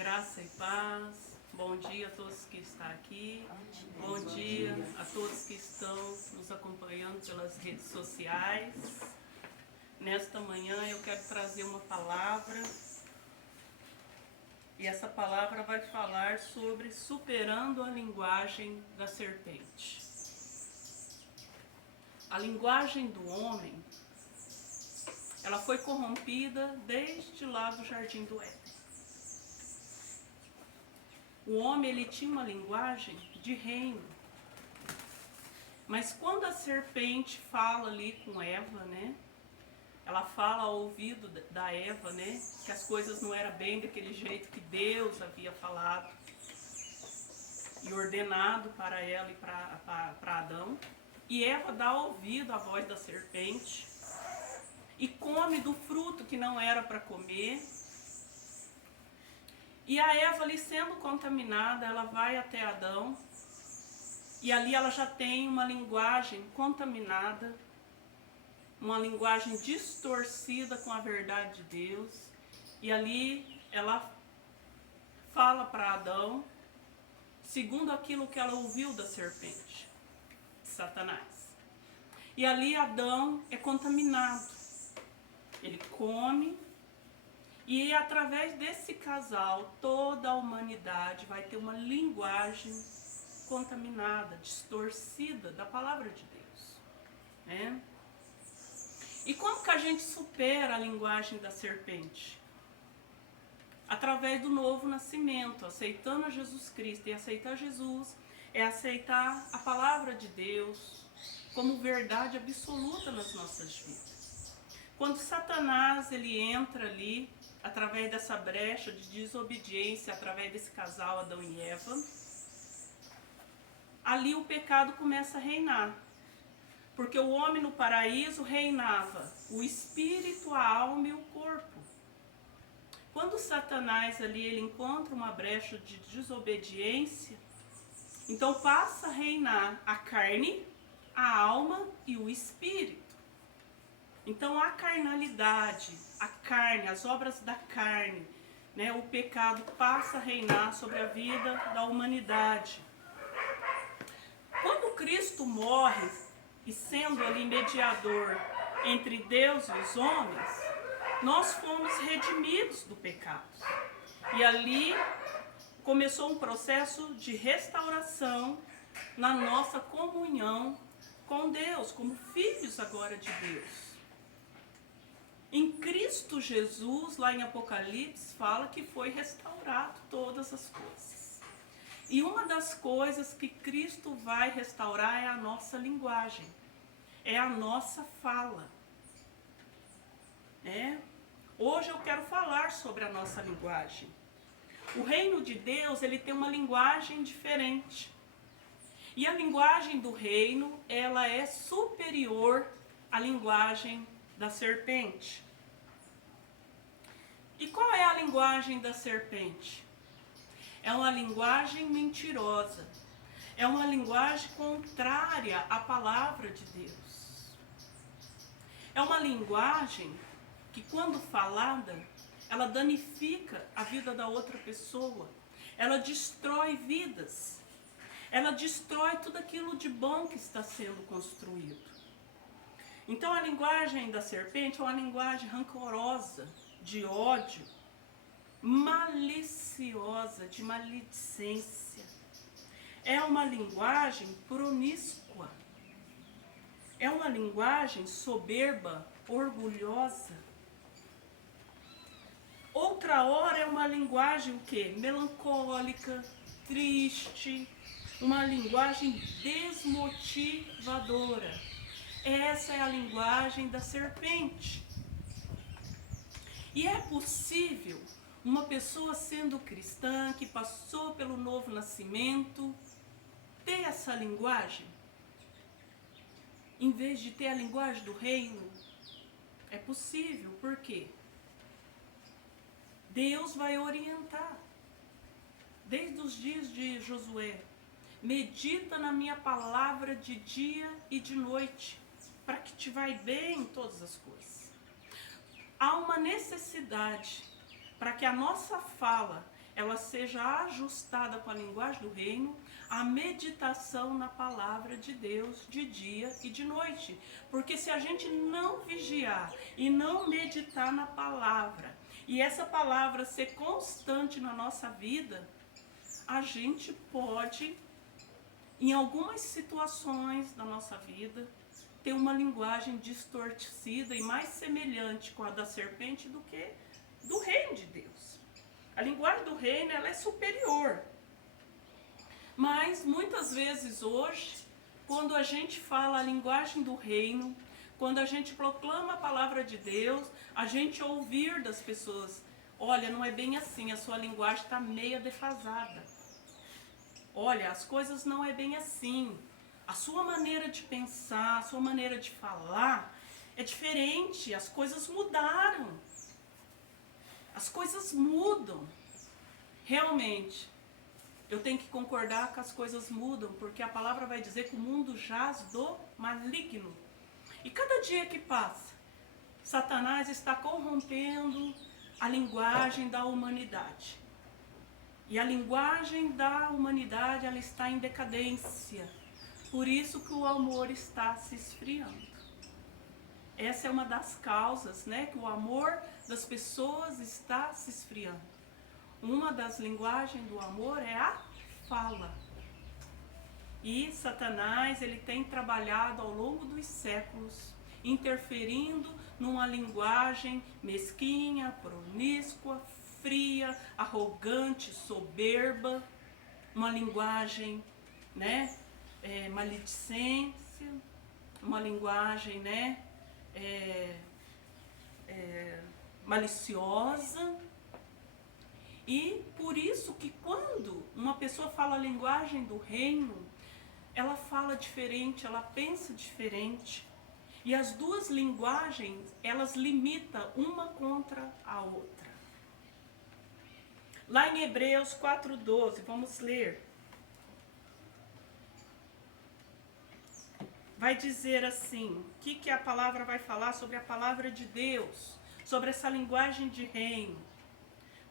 Graça e paz. Bom dia a todos que estão aqui. Bom dia a todos que estão nos acompanhando pelas redes sociais. Nesta manhã eu quero trazer uma palavra. E essa palavra vai falar sobre superando a linguagem da serpente. A linguagem do homem, ela foi corrompida desde lá do Jardim do Éden. O homem, ele tinha uma linguagem de reino. Mas quando a serpente fala ali com Eva, né? Ela fala ao ouvido da Eva, né? Que as coisas não eram bem daquele jeito que Deus havia falado e ordenado para ela e para Adão. E Eva dá ouvido à voz da serpente e come do fruto que não era para comer. E a Eva ali sendo contaminada, ela vai até Adão e ali ela já tem uma linguagem contaminada, uma linguagem distorcida com a verdade de Deus. E ali ela fala para Adão, segundo aquilo que ela ouviu da serpente, de Satanás. E ali Adão é contaminado. Ele come. E através desse casal, toda a humanidade vai ter uma linguagem contaminada, distorcida da palavra de Deus. Né? E como que a gente supera a linguagem da serpente? Através do novo nascimento, aceitando a Jesus Cristo. E aceitar Jesus é aceitar a palavra de Deus como verdade absoluta nas nossas vidas. Quando Satanás ele entra ali, através dessa brecha de desobediência, através desse casal Adão e Eva, ali o pecado começa a reinar. Porque o homem no paraíso reinava o espírito, a alma e o corpo. Quando Satanás ali ele encontra uma brecha de desobediência, então passa a reinar a carne, a alma e o espírito. Então a carnalidade, a carne, as obras da carne, né, o pecado passa a reinar sobre a vida da humanidade. Quando Cristo morre, e sendo ali mediador entre Deus e os homens, nós fomos redimidos do pecado. E ali começou um processo de restauração na nossa comunhão com Deus, como filhos agora de Deus. Em Cristo Jesus, lá em Apocalipse, fala que foi restaurado todas as coisas. E uma das coisas que Cristo vai restaurar é a nossa linguagem, é a nossa fala. Hoje eu quero falar sobre a nossa linguagem. O reino de Deus, ele tem uma linguagem diferente. E a linguagem do reino, ela é superior à linguagem da serpente. E qual é a linguagem da serpente? É uma linguagem mentirosa. É uma linguagem contrária à palavra de Deus. É uma linguagem que, quando falada, ela danifica a vida da outra pessoa. Ela destrói vidas. Ela destrói tudo aquilo de bom que está sendo construído. Então a linguagem da serpente é uma linguagem rancorosa, de ódio, maliciosa, de maledicência. É uma linguagem promíscua. É uma linguagem soberba, orgulhosa. Outra hora é uma linguagem o quê? Melancólica, triste, uma linguagem desmotivadora. Essa é a linguagem da serpente. E é possível uma pessoa sendo cristã, que passou pelo novo nascimento, ter essa linguagem? Em vez de ter a linguagem do reino? É possível, por quê? Deus vai orientar. Desde os dias de Josué, medita na minha palavra de dia e de noite, para que te vai bem em todas as coisas. Há uma necessidade para que a nossa fala ela seja ajustada com a linguagem do reino, a meditação na palavra de Deus de dia e de noite. Porque se a gente não vigiar e não meditar na palavra, e essa palavra ser constante na nossa vida, a gente pode, em algumas situações da nossa vida, ter uma linguagem distorcida e mais semelhante com a da serpente do que do reino de Deus. A linguagem do reino, ela é superior. Mas muitas vezes hoje, quando a gente fala a linguagem do reino, quando a gente proclama a palavra de Deus, a gente ouvir das pessoas: olha, não é bem assim, a sua linguagem está meia defasada. Olha, as coisas não é bem assim. A sua maneira de pensar, a sua maneira de falar é diferente, as coisas mudaram. As coisas mudam. Realmente, eu tenho que concordar que as coisas mudam, porque a palavra vai dizer que o mundo jaz do maligno. E cada dia que passa, Satanás está corrompendo a linguagem da humanidade. E a linguagem da humanidade, ela está em decadência. Por isso que o amor está se esfriando. Essa é uma das causas, né, que o amor das pessoas está se esfriando. Uma das linguagens do amor é a fala. E Satanás, ele tem trabalhado ao longo dos séculos, interferindo numa linguagem mesquinha, promíscua, fria, arrogante, soberba, uma linguagem, né, maledicência, uma linguagem, né, maliciosa. E por isso que quando uma pessoa fala a linguagem do reino, ela fala diferente, ela pensa diferente. E as duas linguagens, elas limitam uma contra a outra. Lá em Hebreus 4:12, vamos ler. Vai dizer assim, o que a palavra vai falar sobre a palavra de Deus, sobre essa linguagem de reino.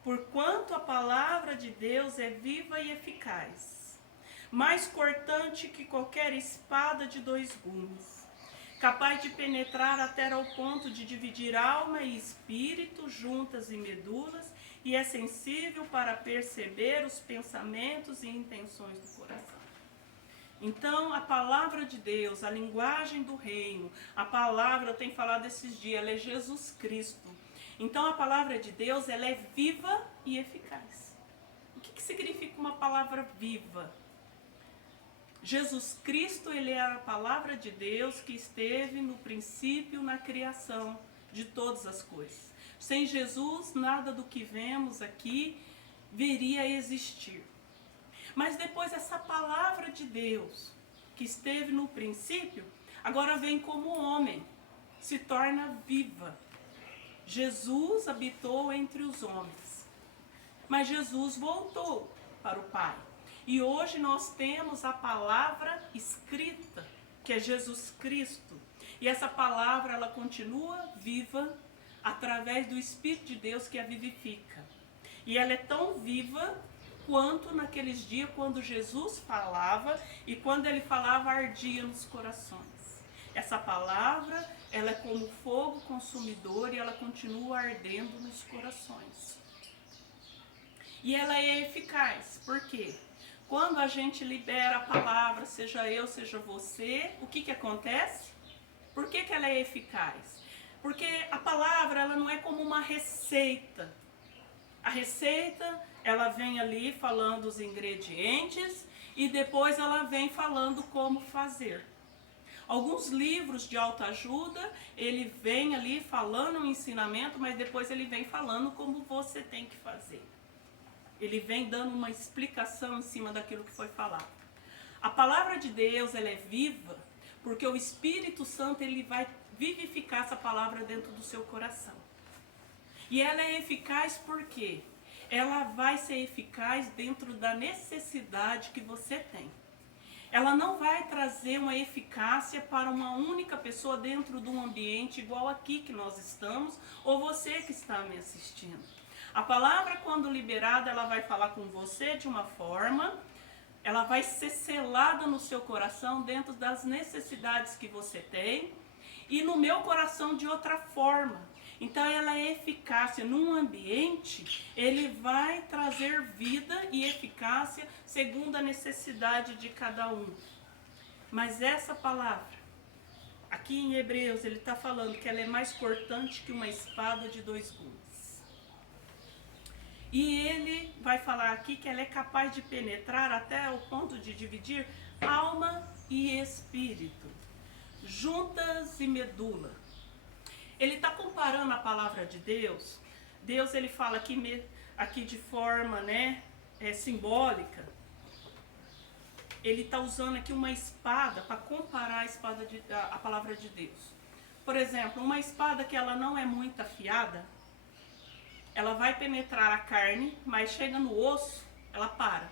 Porquanto a palavra de Deus é viva e eficaz, mais cortante que qualquer espada de 2 gumes, capaz de penetrar até ao ponto de dividir alma e espírito, juntas e medulas, e é sensível para perceber os pensamentos e intenções do coração. Então, a palavra de Deus, a linguagem do reino, a palavra, eu tenho falado esses dias, ela é Jesus Cristo. Então, a palavra de Deus, ela é viva e eficaz. O que significa uma palavra viva? Jesus Cristo, ele é a palavra de Deus que esteve no princípio, na criação de todas as coisas. Sem Jesus, nada do que vemos aqui viria a existir. Mas depois essa palavra de Deus, que esteve no princípio, agora vem como homem, se torna viva. Jesus habitou entre os homens, mas Jesus voltou para o Pai. E hoje nós temos a palavra escrita, que é Jesus Cristo. E essa palavra, ela continua viva através do Espírito de Deus que a vivifica. E ela é tão viva quanto naqueles dias quando Jesus falava, e quando ele falava ardia nos corações. Essa palavra, ela é como fogo consumidor e ela continua ardendo nos corações. E ela é eficaz, por quê? Quando a gente libera a palavra, seja eu, seja você, o que acontece? Por que ela é eficaz? Porque a palavra, ela não é como uma receita. A receita, ela vem ali falando os ingredientes e depois ela vem falando como fazer. Alguns livros de autoajuda, ele vem ali falando um ensinamento, mas depois ele vem falando como você tem que fazer. Ele vem dando uma explicação em cima daquilo que foi falado. A palavra de Deus, ela é viva, porque o Espírito Santo, ele vai vivificar essa palavra dentro do seu coração. E ela é eficaz porque ela vai ser eficaz dentro da necessidade que você tem. Ela não vai trazer uma eficácia para uma única pessoa dentro de um ambiente igual aqui que nós estamos, ou você que está me assistindo. A palavra, quando liberada, ela vai falar com você de uma forma, ela vai ser selada no seu coração dentro das necessidades que você tem e no meu coração de outra forma. Então ela é eficácia num ambiente, ele vai trazer vida e eficácia segundo a necessidade de cada um. Mas essa palavra, aqui em Hebreus, ele está falando que ela é mais cortante que uma espada de 2 gumes. E ele vai falar aqui que ela é capaz de penetrar até o ponto de dividir alma e espírito, juntas e medula. Ele está comparando a palavra de Deus. Deus, ele fala aqui de forma, simbólica. Ele está usando aqui uma espada para comparar a palavra de Deus. Por exemplo, uma espada que ela não é muito afiada, ela vai penetrar a carne, mas chega no osso, ela para.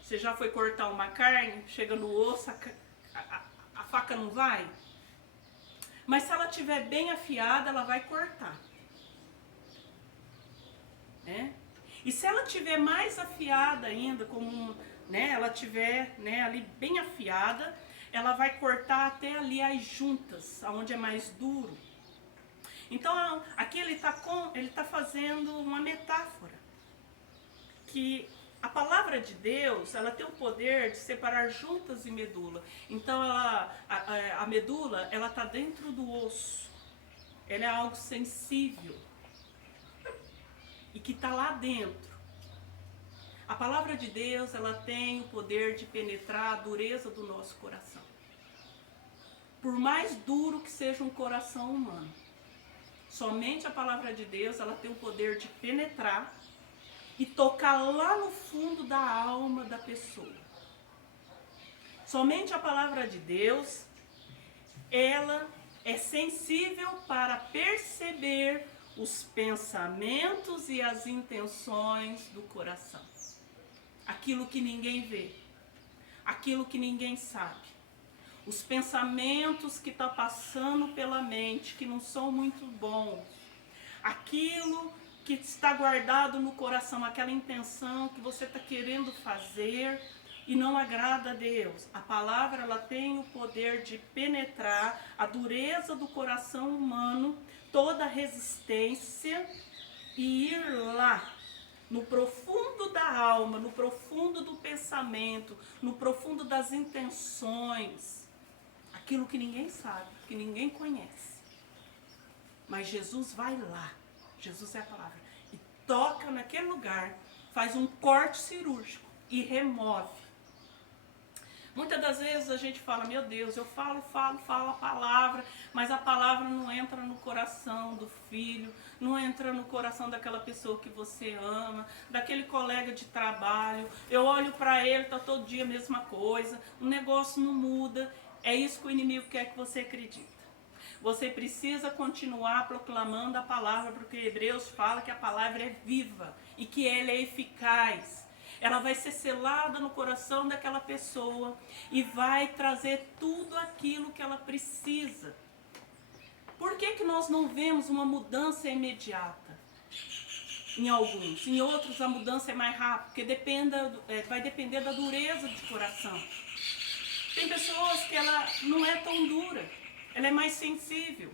Você já foi cortar uma carne, chega no osso, a faca não vai? Mas se ela estiver bem afiada, ela vai cortar. E se ela estiver mais afiada ainda, ela estiver ali bem afiada, ela vai cortar até ali as juntas, onde é mais duro. Então aqui ele está fazendo uma metáfora, que a palavra de Deus, ela tem o poder de separar juntas e medula. Então a medula, ela está dentro do osso. Ela é algo sensível e que está lá dentro. A palavra de Deus, ela tem o poder de penetrar a dureza do nosso coração. Por mais duro que seja um coração humano, somente a palavra de Deus, ela tem o poder de penetrar e tocar lá no fundo da alma da pessoa. Somente a palavra de Deus, ela é sensível para perceber os pensamentos e as intenções do coração. Aquilo que ninguém vê, aquilo que ninguém sabe. Os pensamentos que estão passando pela mente, que não são muito bons. Aquilo que está guardado no coração, aquela intenção que você está querendo fazer e não agrada a Deus. A palavra, ela tem o poder de penetrar a dureza do coração humano, toda a resistência, e ir lá, no profundo da alma, no profundo do pensamento, no profundo das intenções, aquilo que ninguém sabe, que ninguém conhece. Mas Jesus vai lá. Jesus é a palavra. E toca naquele lugar, faz um corte cirúrgico e remove. Muitas das vezes a gente fala, meu Deus, eu falo a palavra, mas a palavra não entra no coração do filho, não entra no coração daquela pessoa que você ama, daquele colega de trabalho. Eu olho para ele, tá todo dia a mesma coisa, o negócio não muda. É isso que o inimigo quer que você acredite. Você precisa continuar proclamando a palavra, porque Hebreus fala que a palavra é viva e que ela é eficaz. Ela vai ser selada no coração daquela pessoa e vai trazer tudo aquilo que ela precisa. Por que nós não vemos uma mudança imediata? Em alguns. Em outros a mudança é mais rápida, porque vai depender da dureza de coração. Tem pessoas que ela não é tão dura. Ela é mais sensível.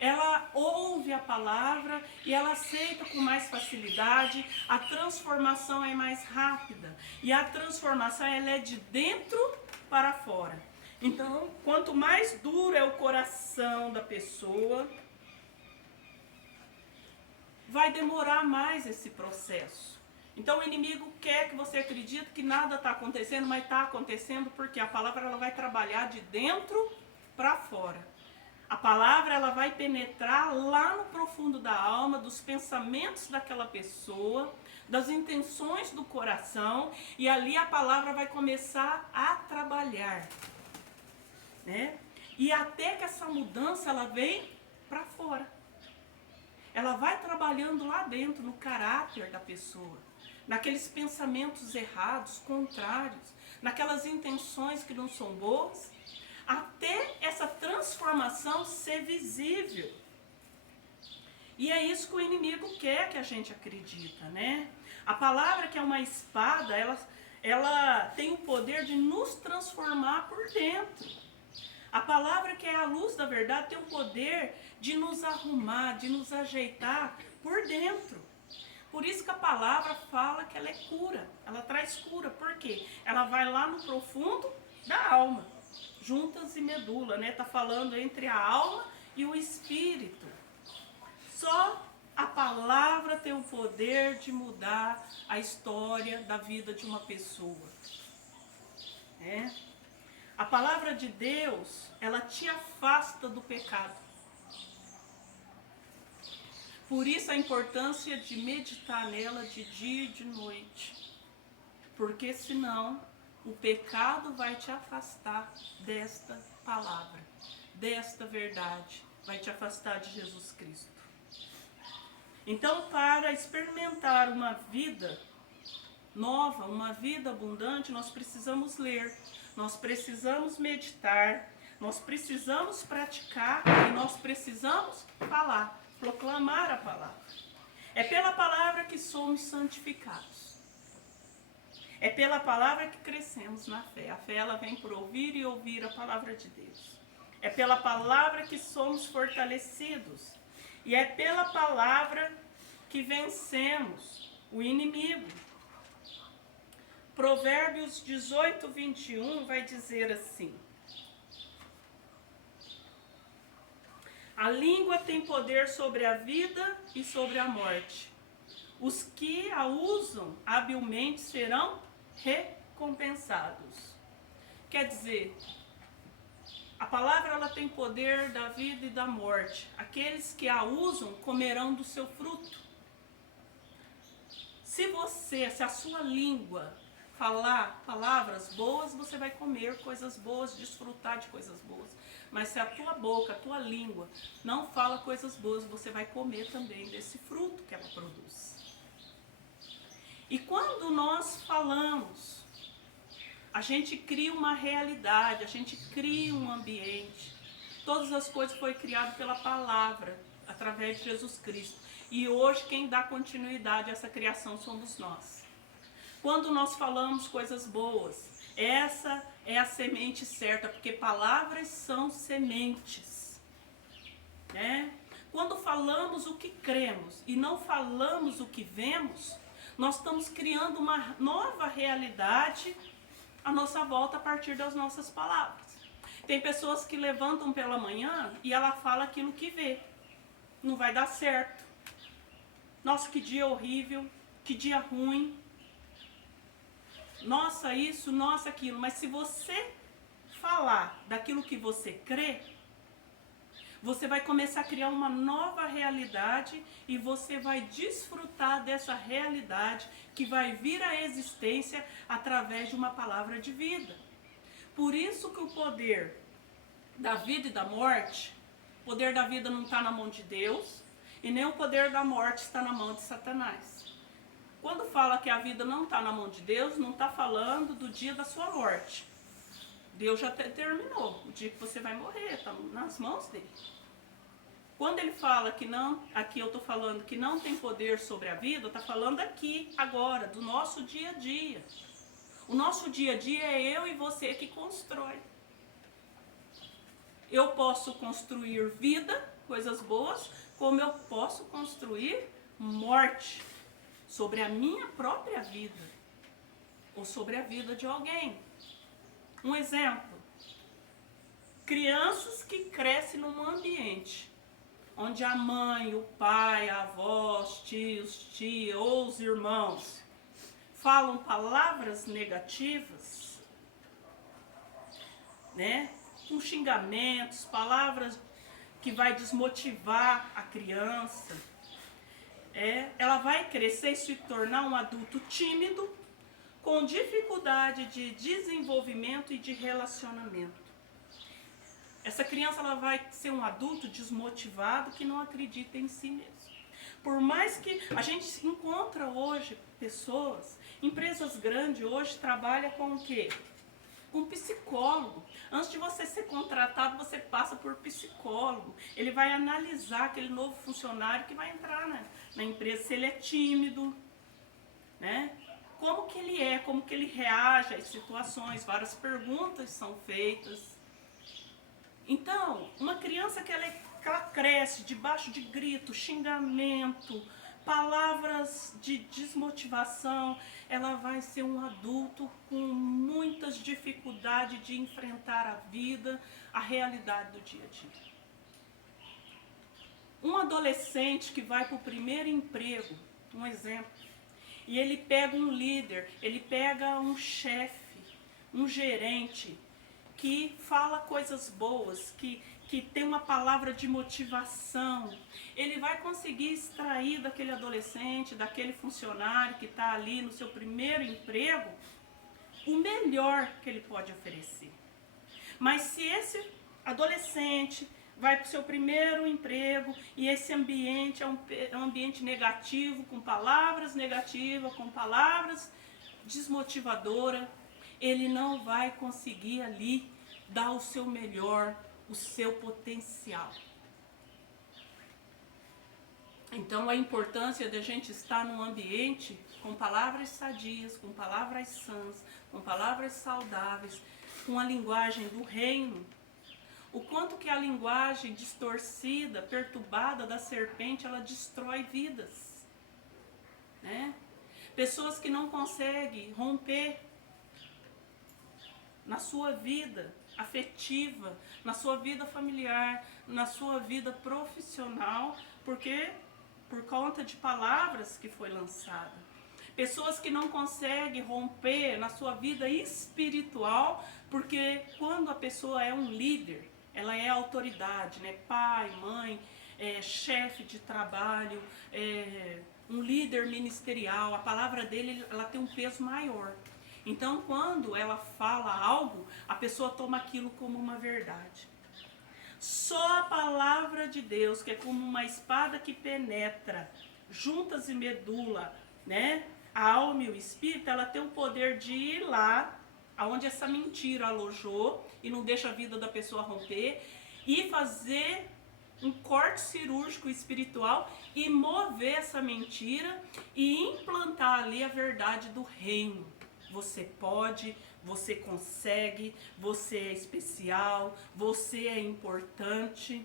Ela ouve a palavra e ela aceita com mais facilidade. A transformação é mais rápida. E a transformação, ela é de dentro para fora. Então, quanto mais duro é o coração da pessoa, vai demorar mais esse processo. Então, o inimigo quer que você acredite que nada está acontecendo, mas está acontecendo porque a palavra, ela vai trabalhar de dentro para fora. A palavra, ela vai penetrar lá no profundo da alma, dos pensamentos daquela pessoa, das intenções do coração, e ali a palavra vai começar a trabalhar, E até que essa mudança, ela vem para fora. Ela vai trabalhando lá dentro, no caráter da pessoa, naqueles pensamentos errados, contrários, naquelas intenções que não são boas, até essa transformação ser visível. E é isso que o inimigo quer que a gente acredita, né? A palavra, que é uma espada, ela tem o poder de nos transformar por dentro. A palavra, que é a luz da verdade, tem o poder de nos arrumar, de nos ajeitar por dentro. Por isso que a palavra fala que ela é cura, ela traz cura. Por quê? Ela vai lá no profundo da alma, juntas e medula, né? Tá falando entre a alma e o espírito. Só a palavra tem o poder de mudar a história da vida de uma pessoa. A palavra de Deus, ela te afasta do pecado. Por isso a importância de meditar nela de dia e de noite. Porque senão o pecado vai te afastar desta palavra, desta verdade. Vai te afastar de Jesus Cristo. Então, para experimentar uma vida nova, uma vida abundante, nós precisamos ler, nós precisamos meditar, nós precisamos praticar e nós precisamos falar, proclamar a palavra. É pela palavra que somos santificados. É pela palavra que crescemos na fé. A fé, ela vem por ouvir e ouvir a palavra de Deus. É pela palavra que somos fortalecidos. E é pela palavra que vencemos o inimigo. Provérbios 18, 21 vai dizer assim: a língua tem poder sobre a vida e sobre a morte. Os que a usam habilmente serão recompensados. Quer dizer, a palavra, ela tem poder da vida e da morte. Aqueles que a usam comerão do seu fruto. Se a sua língua falar palavras boas, você vai comer coisas boas, desfrutar de coisas boas. Mas se a tua boca, a tua língua não fala coisas boas, você vai comer também desse fruto que ela produz. E quando nós falamos, a gente cria uma realidade, a gente cria um ambiente. Todas as coisas foram criadas pela palavra, através de Jesus Cristo. E hoje quem dá continuidade a essa criação somos nós. Quando nós falamos coisas boas, essa é a semente certa, porque palavras são sementes. Quando falamos o que cremos e não falamos o que vemos, nós estamos criando uma nova realidade à nossa volta a partir das nossas palavras. Tem pessoas que levantam pela manhã e ela fala aquilo que vê. Não vai dar certo. Nossa, que dia horrível, que dia ruim. Nossa isso, nossa aquilo. Mas se você falar daquilo que você crê, você vai começar a criar uma nova realidade e você vai desfrutar dessa realidade que vai vir à existência através de uma palavra de vida. Por isso que o poder da vida e da morte, o poder da vida não está na mão de Deus e nem o poder da morte está na mão de Satanás. Quando fala que a vida não está na mão de Deus, não está falando do dia da sua morte. Deus já determinou, o dia que você vai morrer, está nas mãos dele. Quando ele fala que não, aqui eu estou falando que não tem poder sobre a vida, está falando aqui, agora, do nosso dia a dia. O nosso dia a dia é eu e você que constrói. Eu posso construir vida, coisas boas, como eu posso construir morte sobre a minha própria vida ou sobre a vida de alguém. Um exemplo: crianças que crescem num ambiente onde a mãe, o pai, a avó, os tios, tia ou os irmãos falam palavras negativas, com xingamentos, palavras que vai desmotivar a criança, ela vai crescer e se tornar um adulto tímido, com dificuldade de desenvolvimento e de relacionamento. Essa criança, ela vai ser um adulto desmotivado que não acredita em si mesmo. Por mais que a gente encontra hoje pessoas, empresas grandes hoje trabalham com o quê? com psicólogo. Antes de você ser contratado, você passa por psicólogo. Ele vai analisar aquele novo funcionário que vai entrar na empresa, se ele é tímido, né? Como que ele é, como que ele reage às situações, várias perguntas são feitas. Então, uma criança que ela cresce debaixo de grito, xingamento, palavras de desmotivação, ela vai ser um adulto com muitas dificuldades de enfrentar a vida, a realidade do dia a dia. Um adolescente que vai para o primeiro emprego, um exemplo, e ele pega um líder, ele pega um chefe, um gerente, que fala coisas boas, que tem uma palavra de motivação, ele vai conseguir extrair daquele adolescente, daquele funcionário que está ali no seu primeiro emprego, o melhor que ele pode oferecer. Mas se esse adolescente vai para o seu primeiro emprego e esse ambiente é um ambiente negativo, com palavras negativas, com palavras desmotivadoras, ele não vai conseguir ali dar o seu melhor, o seu potencial. Então a importância de a gente estar num ambiente com palavras sadias, com palavras sãs, com palavras saudáveis, com a linguagem do reino. O quanto que a linguagem distorcida, perturbada da serpente, ela destrói vidas, né? Pessoas que não conseguem romper na sua vida afetiva, na sua vida familiar, na sua vida profissional, porque por conta de palavras que foi lançada. Pessoas que não conseguem romper na sua vida espiritual, porque quando a pessoa é um líder, ela é autoridade, né? Pai, mãe, chefe de trabalho, um líder ministerial, a palavra dele ela tem um peso maior. Então, quando ela fala algo, a pessoa toma aquilo como uma verdade. Só a palavra de Deus, que é como uma espada que penetra juntas e medula, né? A alma e o espírito, ela tem o poder de ir lá, aonde essa mentira alojou, e não deixa a vida da pessoa romper, e fazer um corte cirúrgico espiritual e mover essa mentira e implantar ali a verdade do reino. Você pode, você consegue, você é especial, você é importante.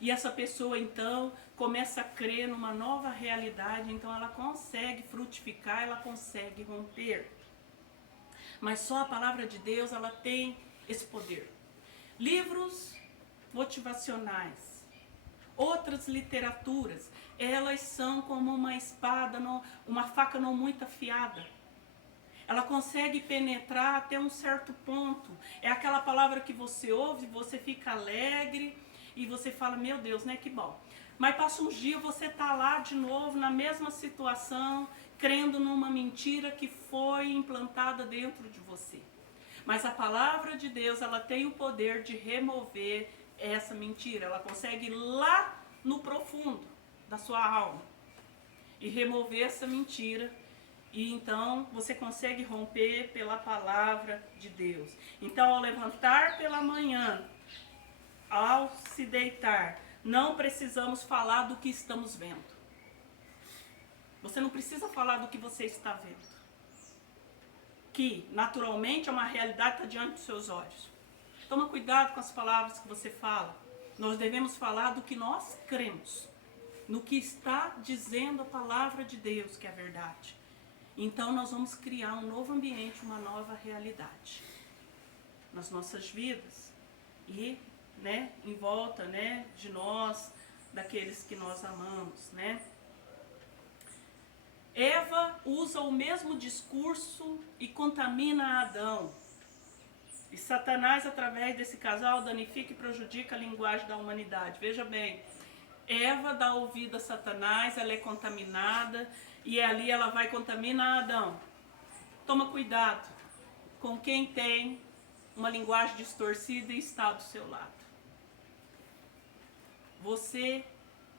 E essa pessoa então começa a crer numa nova realidade, então ela consegue frutificar, ela consegue romper. Mas só a palavra de Deus ela tem esse poder. Livros motivacionais, outras literaturas, elas são como uma espada, uma faca não muito afiada. Ela consegue penetrar até um certo ponto. É aquela palavra que você ouve, você fica alegre e você fala, meu Deus, né, que bom. Mas passa uns dias, você está lá de novo, na mesma situação, crendo numa mentira que foi implantada dentro de você. Mas a palavra de Deus, ela tem o poder de remover essa mentira. Ela consegue ir lá no profundo da sua alma e remover essa mentira. E então você consegue romper pela palavra de Deus. Então, ao levantar pela manhã, ao se deitar, não precisamos falar do que estamos vendo. Você não precisa falar do que você está vendo, que naturalmente é uma realidade que está diante dos seus olhos. Toma cuidado com as palavras que você fala. Nós devemos falar do que nós cremos, no que está dizendo a palavra de Deus, que é a verdade. Então nós vamos criar um novo ambiente, uma nova realidade nas nossas vidas e, né, em volta, né, de nós, daqueles que nós amamos, né? Eva usa o mesmo discurso e contamina Adão. E Satanás, através desse casal, danifica e prejudica a linguagem da humanidade. Veja bem, Eva dá ouvido a Satanás, ela é contaminada, e ali ela vai contaminar Adão. Toma cuidado com quem tem uma linguagem distorcida e está do seu lado. Você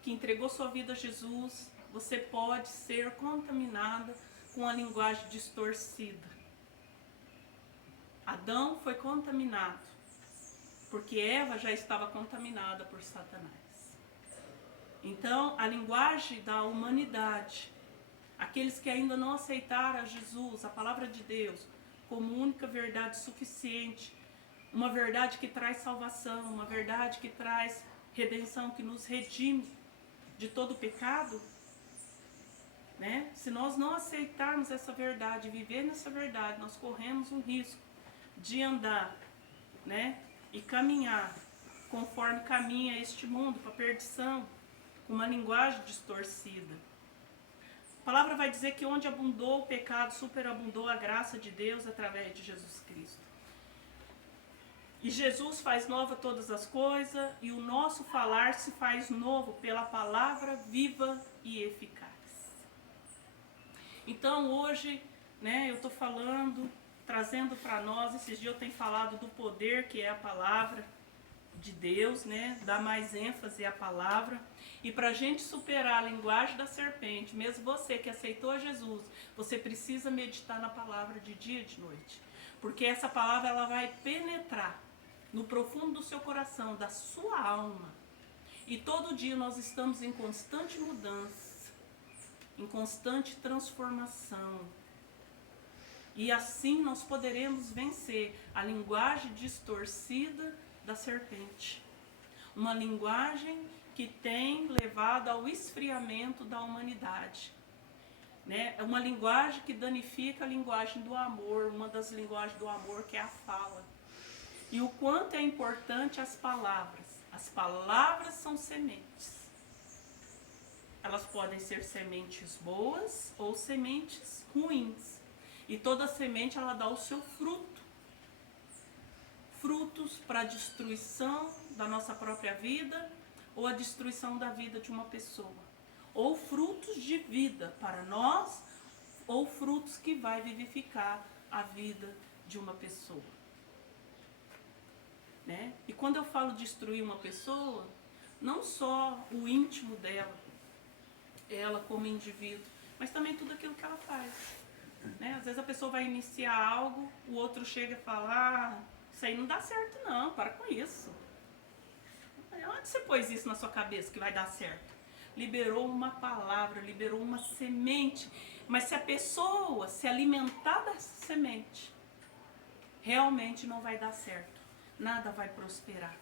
que entregou sua vida a Jesus, você pode ser contaminada com a linguagem distorcida. Adão foi contaminado, porque Eva já estava contaminada por Satanás. Então, a linguagem da humanidade, aqueles que ainda não aceitaram a Jesus, a palavra de Deus, como única verdade suficiente, uma verdade que traz salvação, uma verdade que traz redenção, que nos redime de todo o pecado, né? Se nós não aceitarmos essa verdade, viver nessa verdade, nós corremos um risco de andar, né? E caminhar conforme caminha este mundo, para a perdição, com uma linguagem distorcida. A palavra vai dizer que onde abundou o pecado, superabundou a graça de Deus através de Jesus Cristo. E Jesus faz nova todas as coisas, e o nosso falar se faz novo pela palavra viva e eficaz. Então hoje, né, eu estou falando, trazendo para nós, esses dias eu tenho falado do poder que é a palavra de Deus, né, dar mais ênfase à palavra. E para a gente superar a linguagem da serpente, mesmo você que aceitou a Jesus, você precisa meditar na palavra de dia e de noite. Porque essa palavra ela vai penetrar no profundo do seu coração, da sua alma. E todo dia nós estamos em constante mudança, em constante transformação. E assim nós poderemos vencer a linguagem distorcida da serpente. Uma linguagem que tem levado ao esfriamento da humanidade. Né? É uma linguagem que danifica a linguagem do amor, uma das linguagens do amor que é a fala. E o quanto é importante as palavras. As palavras são sementes. Elas podem ser sementes boas ou sementes ruins. E toda semente ela dá o seu fruto. Frutos para a destruição da nossa própria vida ou a destruição da vida de uma pessoa. Ou frutos de vida para nós, ou frutos que vai vivificar a vida de uma pessoa. Né? E quando eu falo destruir uma pessoa, não só o íntimo dela, ela como indivíduo, mas também tudo aquilo que ela faz. Né? Às vezes a pessoa vai iniciar algo, o outro chega e fala, isso aí não dá certo não, para com isso. Onde você pôs isso na sua cabeça que vai dar certo? Liberou uma palavra, liberou uma semente, mas se a pessoa se alimentar dessa semente, realmente não vai dar certo, nada vai prosperar.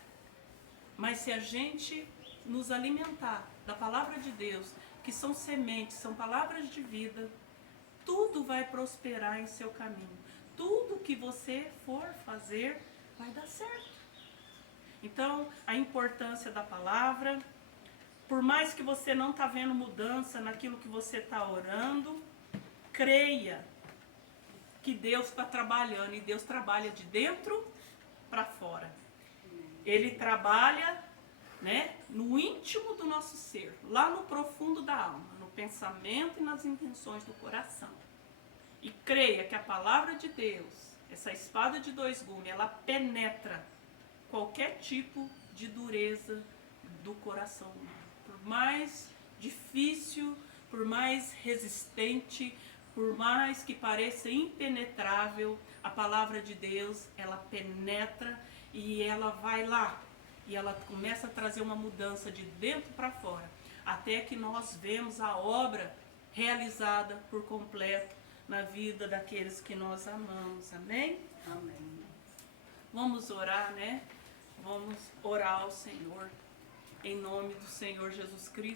Mas se a gente nos alimentar da palavra de Deus, que são sementes, são palavras de vida, tudo vai prosperar em seu caminho. Tudo que você for fazer vai dar certo. Então, a importância da palavra, por mais que você não está vendo mudança naquilo que você está orando, creia que Deus está trabalhando, e Deus trabalha de dentro para fora. Ele trabalha, né, no íntimo do nosso ser, lá no profundo da alma, no pensamento e nas intenções do coração. E creia que a palavra de Deus, essa espada de dois gumes, ela penetra qualquer tipo de dureza do coração humano. Por mais difícil, por mais resistente, por mais que pareça impenetrável, a palavra de Deus, ela penetra e ela vai lá. E ela começa a trazer uma mudança de dentro para fora. Até que nós vemos a obra realizada por completo na vida daqueles que nós amamos. Amém? Amém. Vamos orar, né? Vamos orar ao Senhor, em nome do Senhor Jesus Cristo.